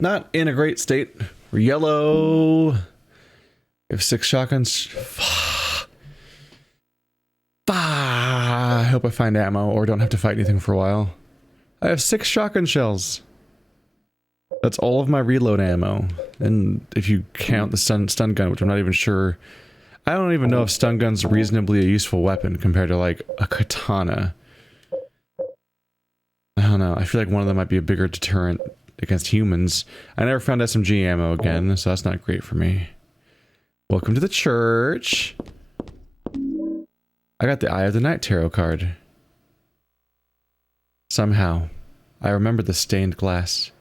Not in a great state. We're yellow. We have 6 shotguns. I hope I find ammo or don't have to fight anything for a while. I have 6 shotgun shells. That's all of my reload ammo. And if you count the stun gun, which I'm not even sure. I don't even know if stun gun's reasonably a useful weapon compared to like a katana. I don't know. I feel like one of them might be a bigger deterrent against humans. I never found SMG ammo again, so that's not great for me. Welcome to the church. I got the Eye of the Night tarot card. Somehow, I remember the stained glass.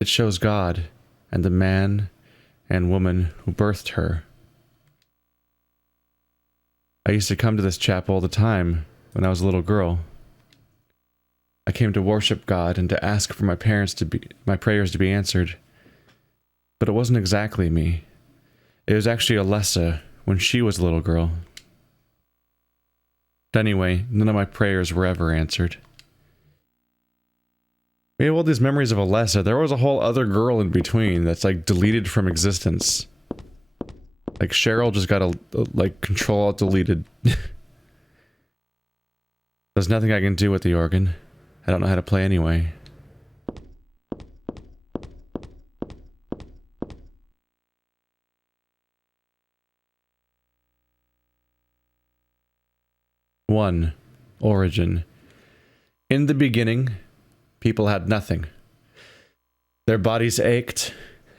It shows God and the man and woman who birthed her. I used to come to this chapel all the time when I was a little girl. I came to worship God and to ask for my prayers to be answered. But it wasn't exactly me. It was actually Alessa when she was a little girl. But anyway, none of my prayers were ever answered. We have all these memories of Alessa. There was a whole other girl in between that's like deleted from existence. Like Cheryl just got like Control-Alt deleted. There's nothing I can do with the organ. I don't know how to play anyway. One, origin. In the beginning, people had nothing. Their bodies ached,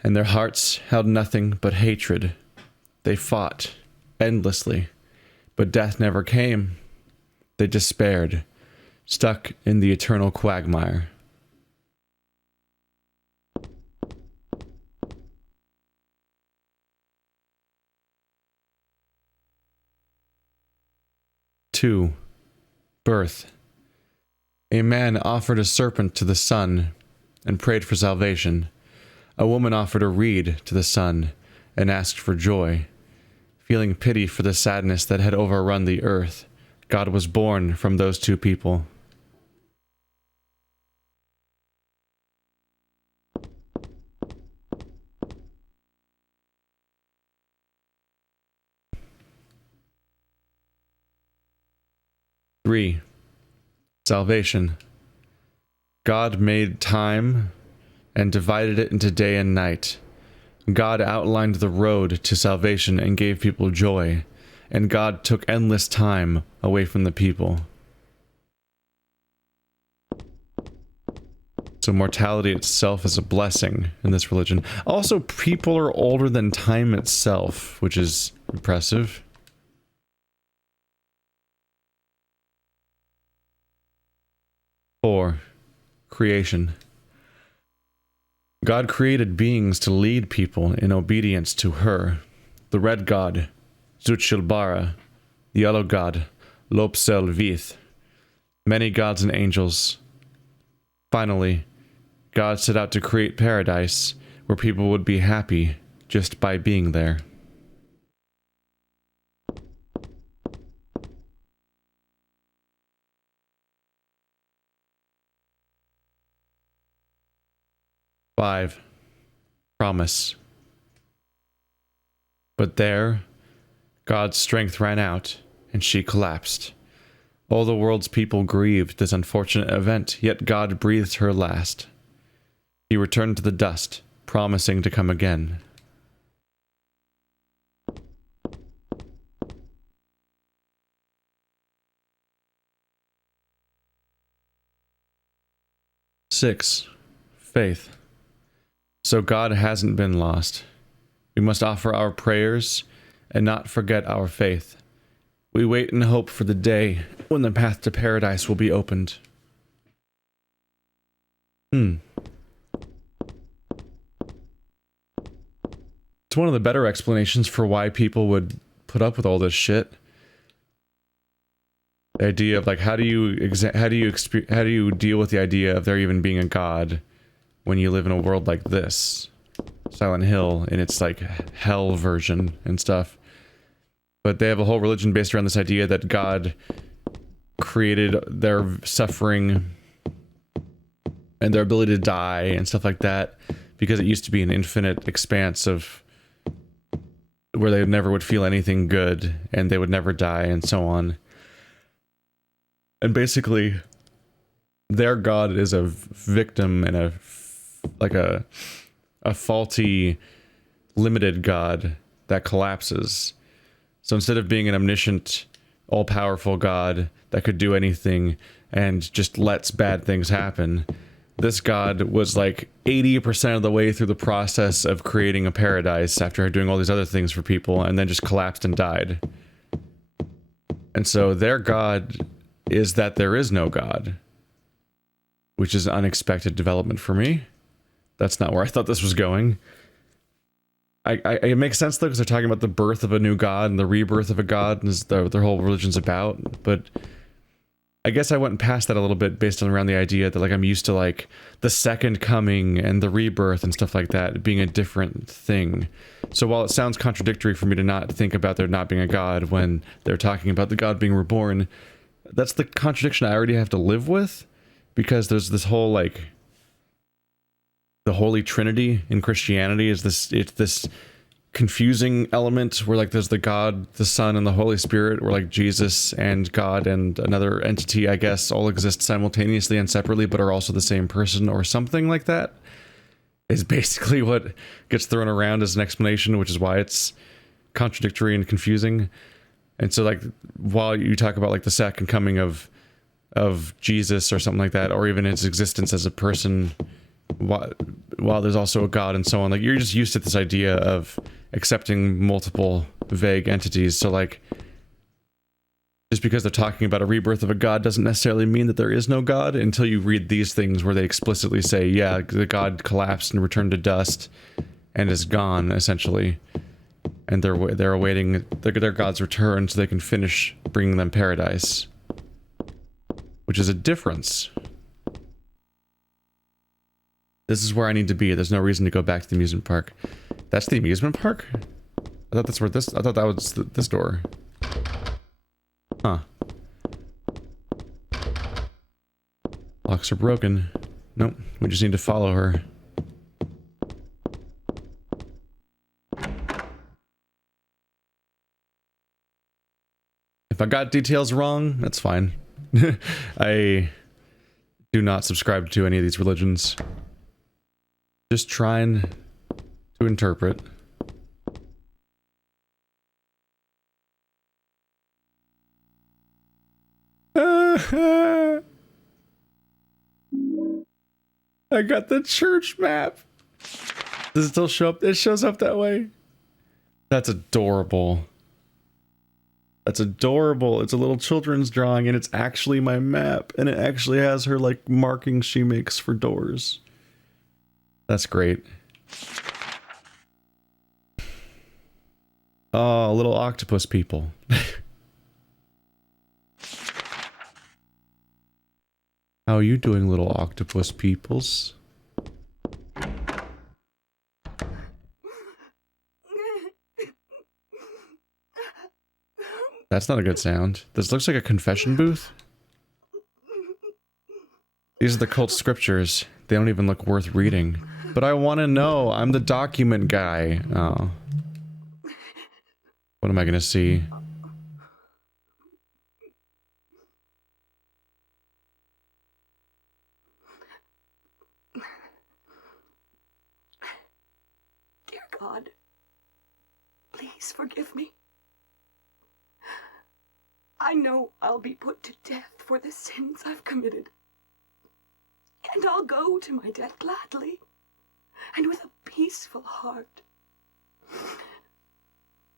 and their hearts held nothing but hatred. They fought endlessly, but death never came. They despaired, stuck in the eternal quagmire. Two, birth. A man offered a serpent to the sun and prayed for salvation. A woman offered a reed to the sun and asked for joy. Feeling pity for the sadness that had overrun the earth, God was born from those two people. Three, salvation. God made time and divided it into day and night. God outlined the road to salvation and gave people joy, and God took endless time away from the people. So mortality itself is a blessing in this religion. Also, people are older than time itself, which is impressive. Four, creation. God created beings to lead people in obedience to her. The red god, Zuchilbara. The yellow god, Lopselvith. Many gods and angels. Finally, God set out to create paradise where people would be happy just by being there. Five, promise. But there, God's strength ran out, and she collapsed. All the world's people grieved this unfortunate event, yet God breathed her last. He returned to the dust, promising to come again. Six, faith. So God hasn't been lost. We must offer our prayers and not forget our faith. We wait and hope for the day when the path to paradise will be opened. It's one of the better explanations for why people would put up with all this shit. The idea of like, how do you deal with the idea of there even being a god when you live in a world like this? Silent Hill in its like hell version and stuff. But they have a whole religion based around this idea that God created their suffering and their ability to die and stuff like that, because it used to be an infinite expanse of where they never would feel anything good and they would never die and so on. And basically their god is a victim and a faulty limited god that collapses. So instead of being an omniscient, all-powerful god that could do anything and just lets bad things happen, this god was like 80% of the way through the process of creating a paradise after doing all these other things for people, and then just collapsed and died. And so their god is that there is no god, which is an unexpected development for me. That's not where I thought this was going. It makes sense though, because they're talking about the birth of a new god and the rebirth of a god, and is their whole religion's about. But I guess I went past that a little bit based on around the idea that, like, I'm used to like the second coming and the rebirth and stuff like that being a different thing. So while it sounds contradictory for me to not think about there not being a god when they're talking about the god being reborn, that's the contradiction I already have to live with, because there's this whole like the Holy Trinity in Christianity is this confusing element where like there's the God, the Son, and the Holy Spirit, where like Jesus and God and another entity, I guess, all exist simultaneously and separately, but are also the same person or something like that, is basically what gets thrown around as an explanation, which is why it's contradictory and confusing. And so like while you talk about like the second coming of Jesus or something like that, or even his existence as a person, while there's also a god and so on, like you're just used to this idea of accepting multiple vague entities. So like just because they're talking about a rebirth of a god doesn't necessarily mean that there is no god until you read these things where they explicitly say, yeah, the god collapsed and returned to dust and is gone essentially, and they're awaiting their god's return so they can finish bringing them paradise, which is a difference. This is where I need to be. There's no reason to go back to the amusement park. That's the amusement park? I thought that's where this... I thought that was this door. Huh. Locks are broken. Nope. We just need to follow her. If I got details wrong, that's fine. I do not subscribe to any of these religions. Just trying to interpret. I got the church map. Does it still show up? It shows up that way. That's adorable. That's adorable. It's a little children's drawing and it's actually my map. And it actually has her like markings she makes for doors. That's great. Oh, little octopus people. How are you doing, little octopus peoples? That's not a good sound. This looks like a confession booth. These are the cult scriptures. They don't even look worth reading. But I want to know. I'm the document guy. Oh. What am I going to see? Dear God, please forgive me. I know I'll be put to death for the sins I've committed. And I'll go to my death gladly, and with a peaceful heart.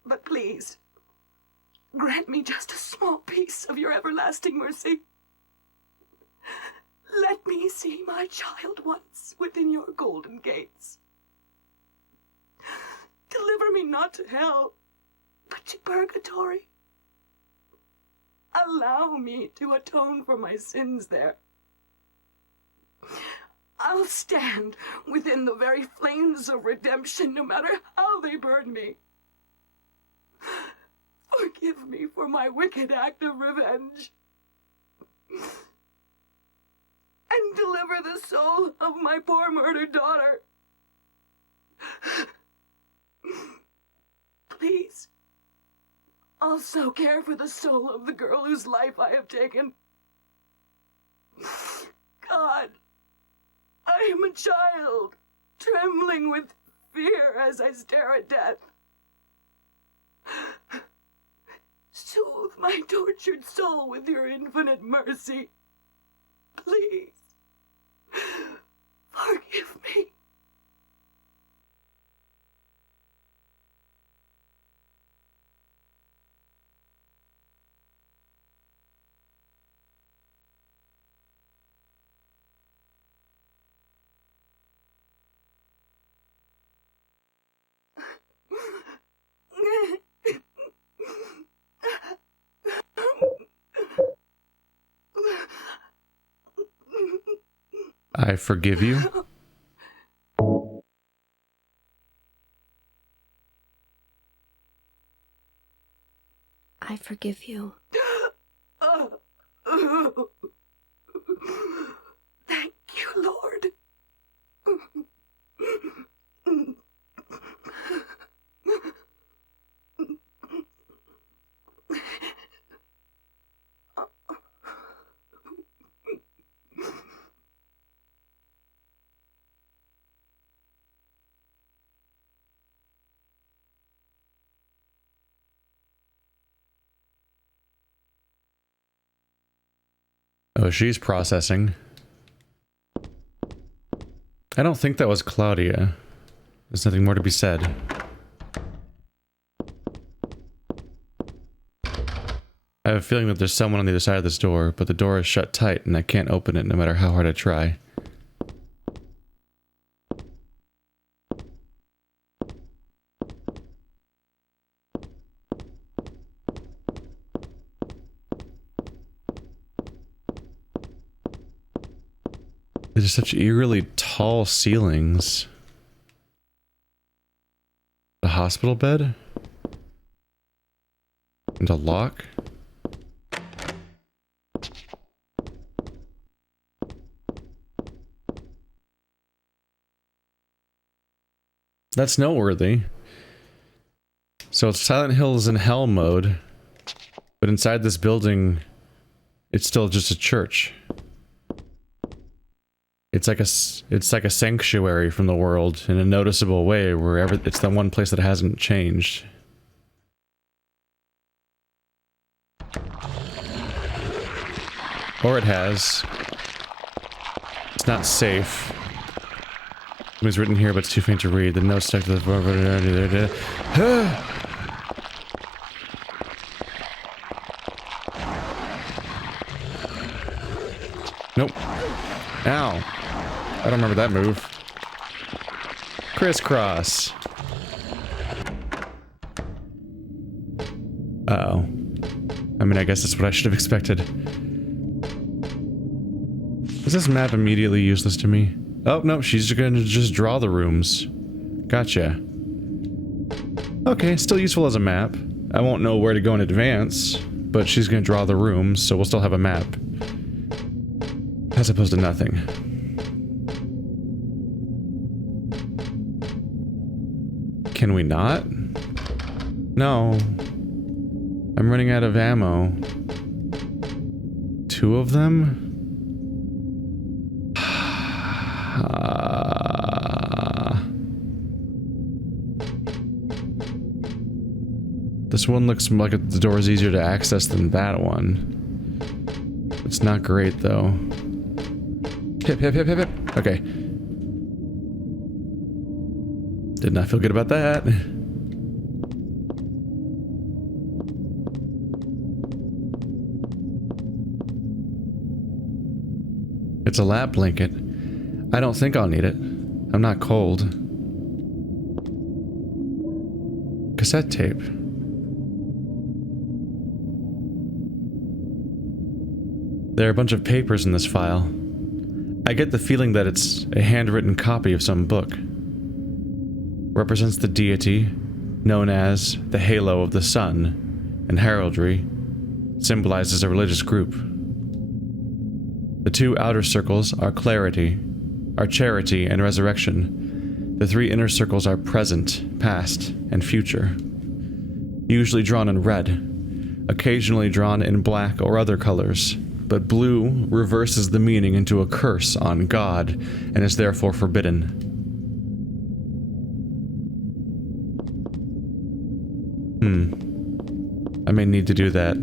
But please, grant me just a small piece of your everlasting mercy. Let me see my child once within your golden gates. Deliver me not to hell, but to purgatory. Allow me to atone for my sins there. I'll stand within the very flames of redemption, no matter how they burn me. Forgive me for my wicked act of revenge. and deliver the soul of my poor murdered daughter. Please, also care for the soul of the girl whose life I have taken. God, I am a child, trembling with fear as I stare at death. Soothe my tortured soul with your infinite mercy. Please, forgive me. I forgive you. I forgive you. Thank you, Lord. Oh, she's processing. I don't think that was Claudia. There's nothing more to be said. I have a feeling that there's someone on the other side of this door, but the door is shut tight and I can't open it no matter how hard I try. There's such eerily tall ceilings. A hospital bed? And a lock? That's noteworthy. So Silent Hill is in hell mode, but inside this building, it's still just a church. It's like a sanctuary from the world in a noticeable way, wherever it's the one place that hasn't changed. Or it has. It's not safe. Something's written here, but it's too faint to read. The notes stuck to the... Nope. Ow. I don't remember that move. Crisscross. Uh-oh. I mean, I guess that's what I should have expected. Is this map immediately useless to me? Oh, no, she's gonna just draw the rooms. Gotcha. Okay, still useful as a map. I won't know where to go in advance, but she's gonna draw the rooms, so we'll still have a map. As opposed to nothing. Can we not? No. I'm running out of ammo. 2 of them? This one looks like the door is easier to access than that one. It's not great though. Hip, hip, hip, hip, hip. Okay. Did not feel good about that. It's a lap blanket. I don't think I'll need it. I'm not cold. Cassette tape. There are a bunch of papers in this file. I get the feeling that it's a handwritten copy of some book. Represents the deity, known as the Halo of the Sun, and heraldry, symbolizes a religious group. The two outer circles are charity, and resurrection. The three inner circles are present, past, and future. Usually drawn in red, occasionally drawn in black or other colors, but blue reverses the meaning into a curse on God and is therefore forbidden. I may need to do that.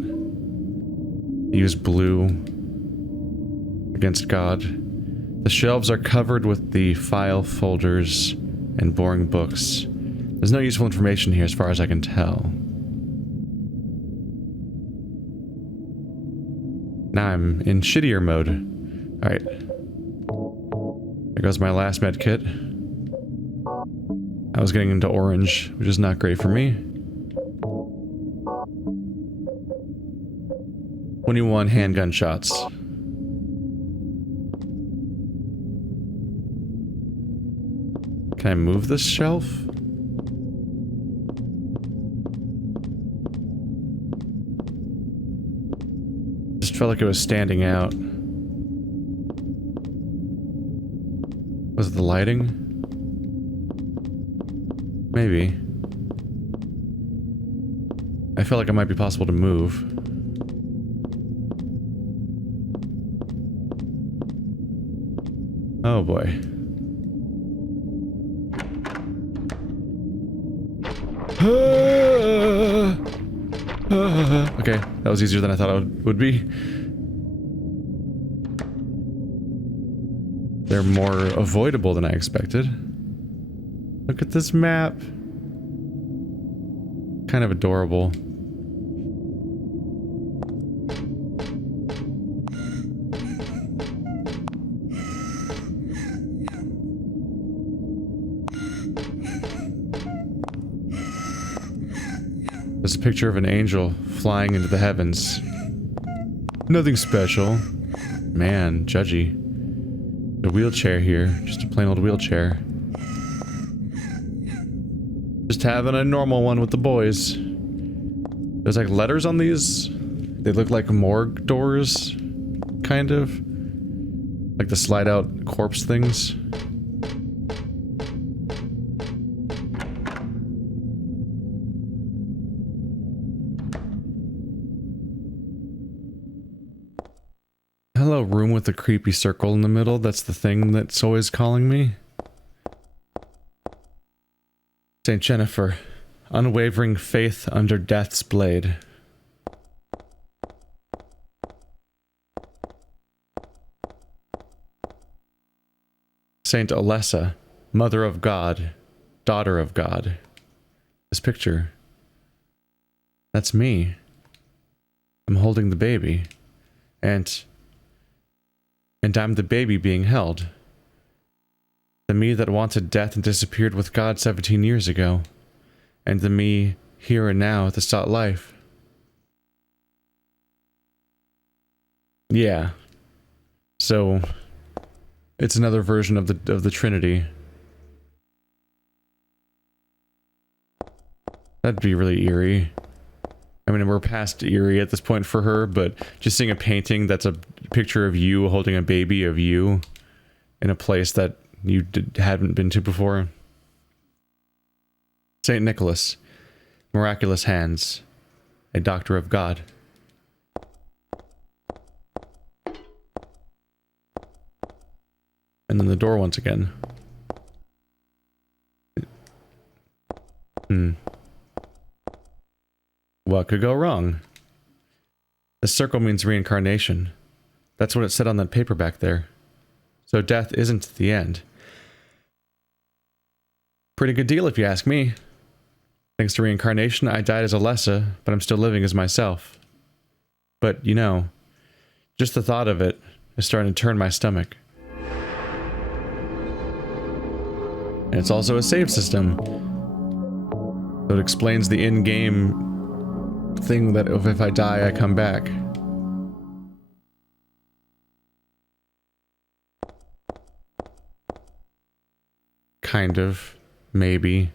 Use blue against God. The shelves are covered with the file folders and boring books. There's no useful information here as far as I can tell. Now I'm in shittier mode. Alright. There goes my last med kit. I was getting into orange, which is not great for me. 21 handgun shots. Can I move this shelf? Just felt like it was standing out. Was it the lighting? Maybe. I felt like it might be possible to move. Oh boy. Okay, that was easier than I thought it would be. They're more avoidable than I expected. Look at this map. Kind of adorable. There's a picture of an angel flying into the heavens. Nothing special. Man, judgy. A wheelchair here. Just a plain old wheelchair. Just having a normal one with the boys. There's like letters on these. They look like morgue doors. Kind of. Like the slide out corpse things. Hello, room with a creepy circle in the middle. That's the thing that's always calling me. St. Jennifer. Unwavering faith under death's blade. Saint Alessa. Mother of God. Daughter of God. This picture. That's me. I'm holding the baby. And I'm the baby being held. The me that wanted death and disappeared with God 17 years ago. And the me here and now that sought life. Yeah. So it's another version of the Trinity. That'd be really eerie. I mean, we're past eerie at this point for her, but just seeing a painting that's a picture of you holding a baby of you in a place that you hadn't been to before. Saint Nicholas, miraculous hands, a doctor of God. And then the door once again. What could go wrong? The circle means reincarnation. That's what it said on that paper back there. So death isn't the end. Pretty good deal if you ask me. Thanks to reincarnation, I died as Alessa, but I'm still living as myself. But, you know, just the thought of it is starting to turn my stomach. And it's also a save system. So it explains the in-game thing that if I die, I come back. Kind of. Maybe.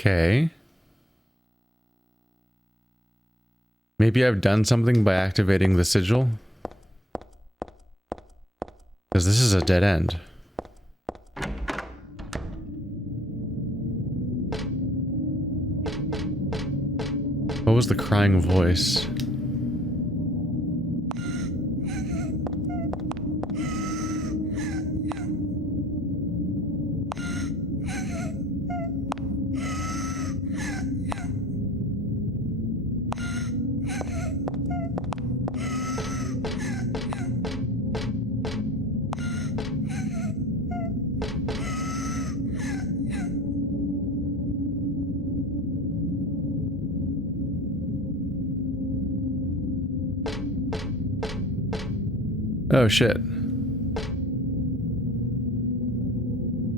Okay. Maybe I've done something by activating the sigil. Because this is a dead end. What was the crying voice? Oh shit.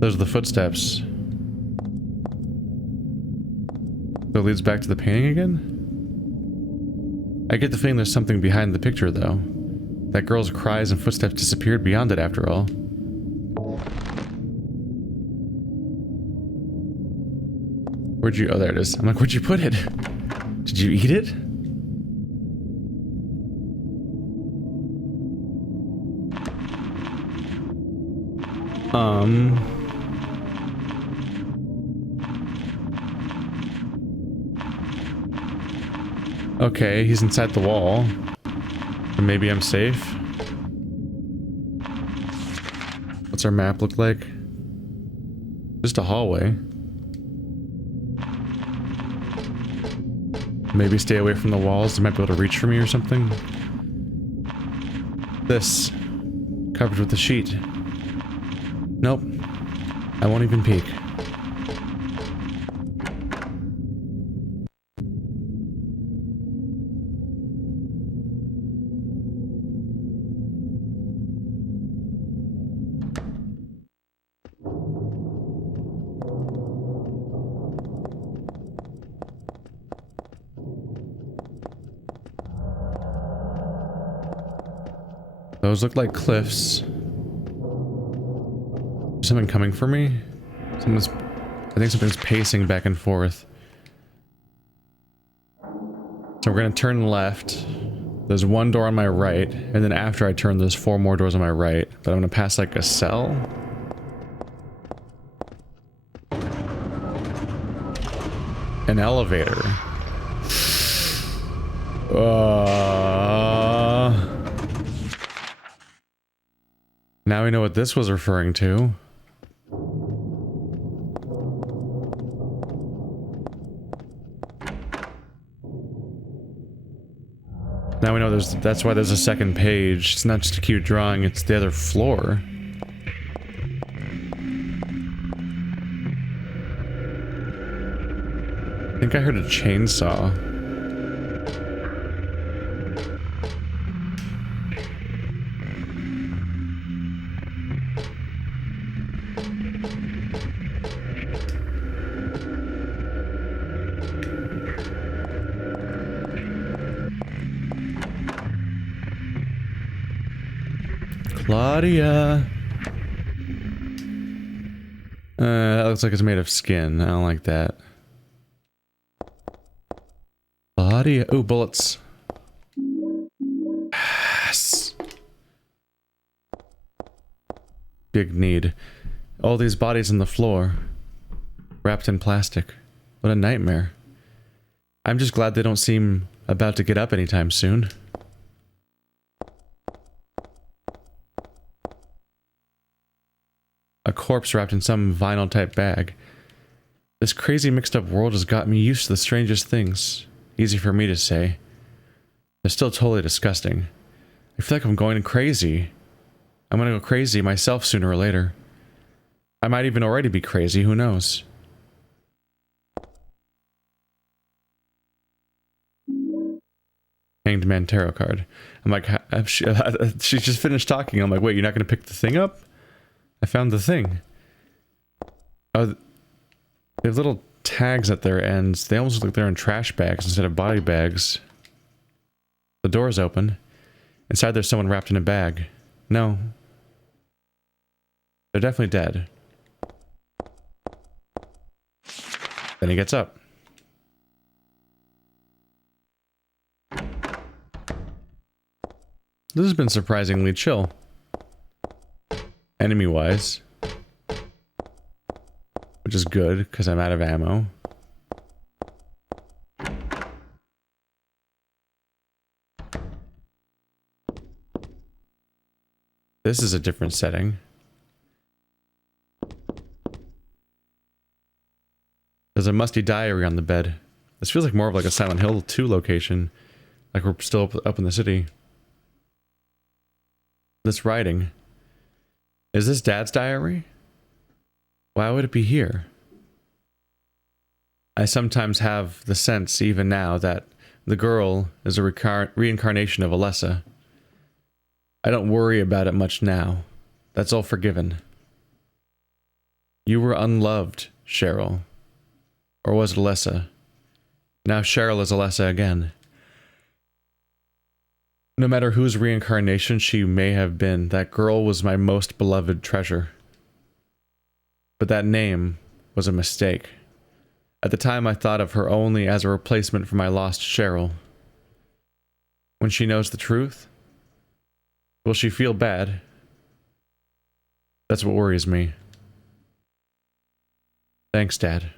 Those are the footsteps. So it leads back to the painting again? I get the feeling there's something behind the picture though. That girl's cries and footsteps disappeared beyond it after all. Where'd you... oh, there it is. I'm like, where'd you put it? Did you eat it? Okay, he's inside the wall. Or maybe I'm safe. What's our map look like? Just a hallway. Maybe stay away from the walls. They might be able to reach for me or something. This. Covered with a sheet. Nope. I won't even peek. Those look like cliffs. Something coming for me? I think something's pacing back and forth. So we're gonna turn left. There's one door on my right, and then after I turn, there's 4 more doors on my right. But I'm gonna pass like a cell. An elevator. Now we know what this was referring to. Now we know that's why there's a second page. It's not just a cute drawing, it's the other floor. I think I heard a chainsaw. Claudia. That looks like it's made of skin. I don't like that. Claudia. Ooh, bullets. Yes. Big need. All these bodies on the floor. Wrapped in plastic. What a nightmare. I'm just glad they don't seem about to get up anytime soon. A corpse wrapped in some vinyl type bag. This crazy mixed up world has got me used to the strangest things. Easy for me to say. They're still totally disgusting. I feel like I'm going crazy. I'm gonna go crazy myself sooner or later. I might even already be crazy, who knows? Hanged Man Tarot card. I'm like, she just finished talking. I'm like, wait, you're not gonna pick the thing up? I found the thing. Oh, they have little tags at their ends. They almost look like they're in trash bags instead of body bags. The door's open. Inside there's someone wrapped in a bag. No. They're definitely dead. Then he gets up. This has been surprisingly chill. Enemy-wise. Which is good, because I'm out of ammo. This is a different setting. There's a musty diary on the bed. This feels like more of like a Silent Hill 2 location. Like we're still up in the city. This writing. Is this Dad's diary? Why would it be here? I sometimes have the sense, even now, that the girl is a reincarnation of Alessa. I don't worry about it much now. That's all forgiven. You were unloved, Cheryl. Or was it Alessa? Now Cheryl is Alessa again. No matter whose reincarnation she may have been, that girl was my most beloved treasure. But that name was a mistake. At the time I thought of her only as a replacement for my lost Cheryl. When she knows the truth, will she feel bad? That's what worries me. Thanks, Dad.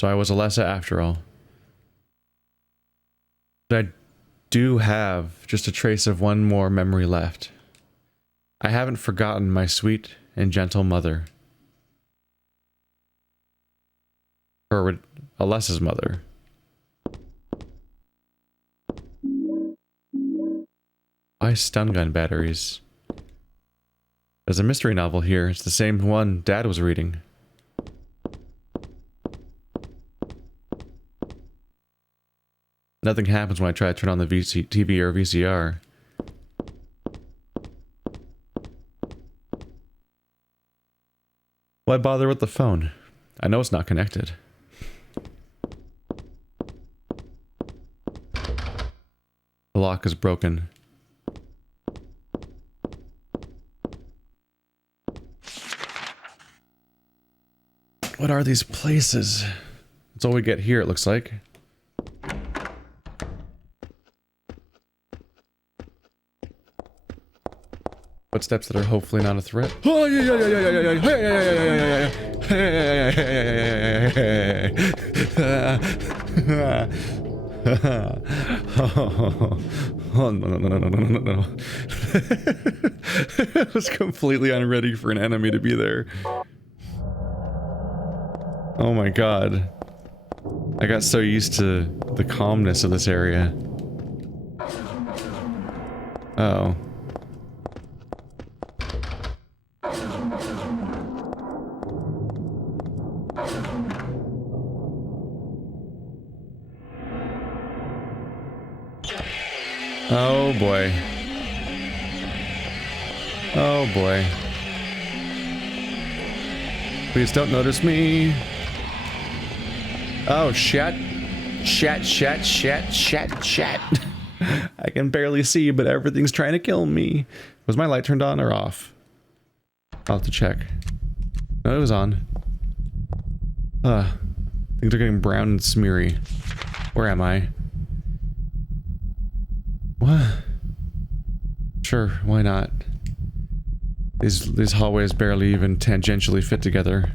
So I was Alessa after all. But I do have just a trace of one more memory left. I haven't forgotten my sweet and gentle mother. Or Alessa's mother. Why stun gun batteries? There's a mystery novel here. It's the same one Dad was reading. Nothing happens when I try to turn on the TV or VCR. Why bother with the phone? I know it's not connected. The lock is broken. What are these places? That's all we get here, it looks like. Footsteps that are hopefully not a threat. Oh, no. I was completely unready for an enemy to be there. Oh my god. I got so used to the calmness of this area. Oh. Oh boy. Oh boy. Please don't notice me. Oh shit. Shit. I can barely see, but everything's trying to kill me. Was my light turned on or off? I'll have to check. No, it was on. Things are getting brown and smeary. Where am I? What? Sure, why not? These hallways barely even tangentially fit together.